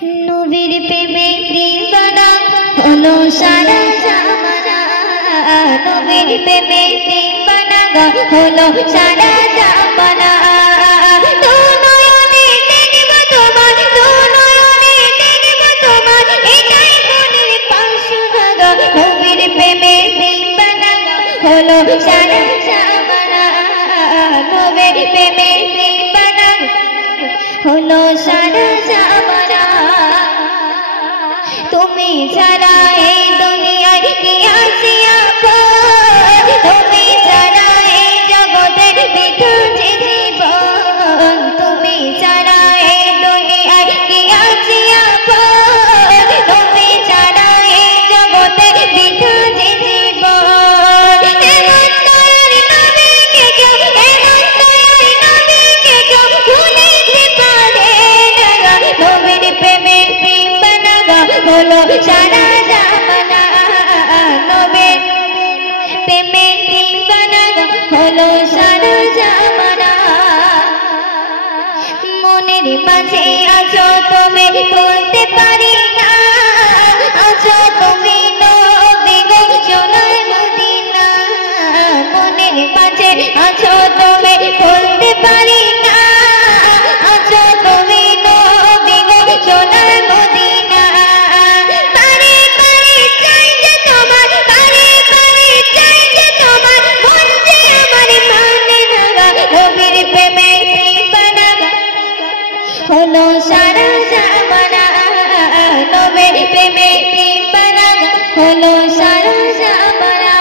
নবীর প্রেমে দিবানা হলো সারা জামানা, নবীর প্রেমে দিবানা হলো সারা জামানা। দু নয়নে দেখব তোমার, দু নয়নে দেখব তোমার, এটাই মনের বাসনা। নবীর প্রেমে দিবানা হলো সারা জামানা, নবীর প্রেমে দিবানা হলো সারা জামানা। তুমি ছাড়া এই দুনিয়ায় কি আছে আপন, তুমি ছাড়া এই জগতের বৃথা যে জীবন, তুমি ছাড়া এই দুনিয়ায় কি আছে আপন, তুমি ছাড়া এই জগতের বৃথা যে জীবন। এমন দয়ার নবীকে কেউ, এমন দয়ার নবীকে কেউ ভুলিতে পারে না। নবীর প্রেমের দিবানা হলো সারা জামানা, নবীর প্রেমের দিবানা হলো সারা জামানা। মনের মাঝে আছো তুমি বলতে পারি না, আছো তুমি নবী গো সোনার মদিনা। মনের মাঝে আছো তুমি বলতে পারি না, আছো তুমি নবী গো সোনার মদিনা। বারে বারে চাই যে তোমার, বারে বারে চাই যে তোমার, মন যে আমার মানে না। নবীর প্রেমে দিবানা হলো সারা জামানা, নবীর প্রেমে দিবানা হলো সারা জামানা।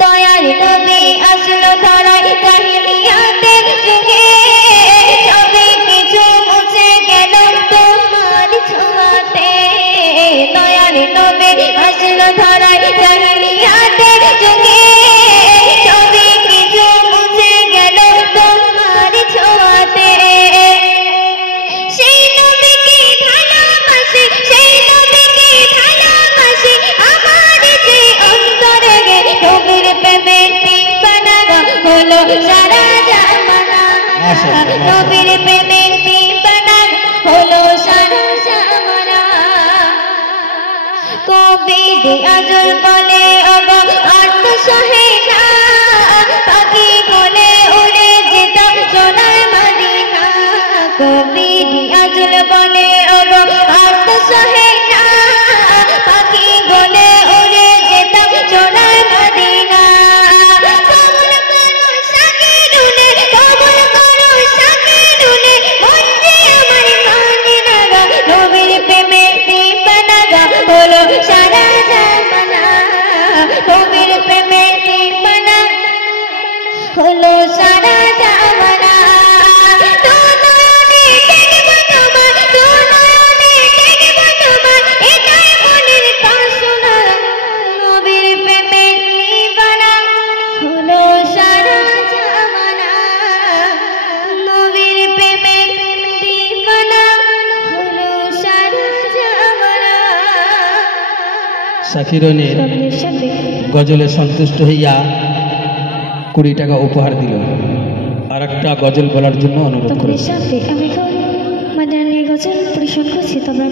দয়ার নবী আসলো ধরায় কাহিনিয়াতের যুগে, সবে কিছু মুছে গেল তোমার ছোঁয়াতে। দয়ার নবী আসলো ধরায় কাহিনিয়াতের যুগে, সবে কিছু মুছে গেল তোমার ছোঁয়াতে। সেই নবীকে ভালোবাসি, সেই নবীকে ভালোবাসি, আমার যে অন্তরে গে। নবীর প্রেমে দিবানা হলো সারা জামানা, নবীর প্রেমে দিবানা হলো সারা জামানা। কবি আজল বলে ওগো আর তো সহে না, পাখি বলে উড়ে যেতাম সোনার মদিনা। কবি আজল বলে ওগো আর তো সহে না, পাখি বলে উড়ে যেতাম সোনার মদিনা। কবুল করো সাকি নুনে, কবুল করো সাকি নুনে, মন যে আমার মানে না। নবীর প্রেমে দিবানা হলো সারা জামানা, নবীর প্রেমে দিবানা হলো সারা জামানা। দু নয়নে দেখব তোমার, দু নয়নে দেখব তোমার, এটাই মনের বাসনা। নবীর প্রেমে দিবানা হলো সারা জামানা, নবীর প্রেমে দিবানা হলো সারা জামানা। শাকিরনের গজলে সন্তুষ্ট হইয়া 20 টাকা উপহার দিল। আর একটা গজল বলার জন্য অনুরোধ করেছি। আমি মাদানী গজল পরিবেশন করছি। তোমরা